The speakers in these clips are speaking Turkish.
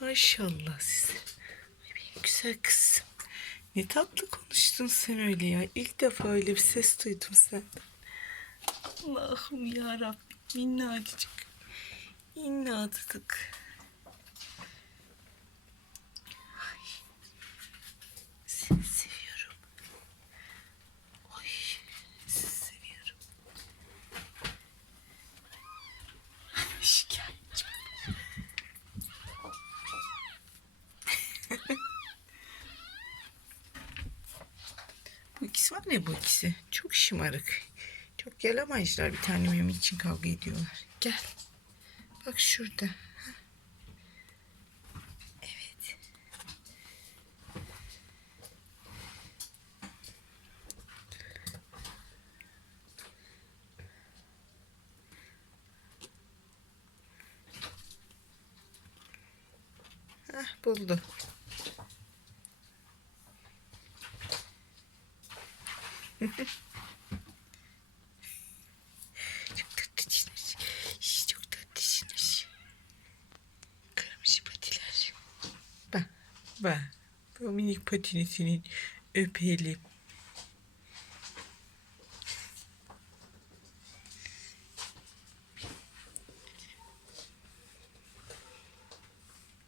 Maşallah size. Ay benim güzel kızım. Ne tatlı konuştun sen öyle ya. İlk defa öyle bir ses duydum senden. Allah'ım ya Rabbim minnacık. Minnacık. Bu ikisi var ya bu ikisi. Çok şımarık. Çok yalamacılar bir tane memi için kavga ediyorlar. Gel. Bak şurada. Evet. Hah buldu. Çok tatlısınız. Çok tatlısınız. Kırmızı patiler. Bak, bak. Bu minik patini senin öpelim.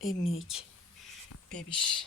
En minik bebiş.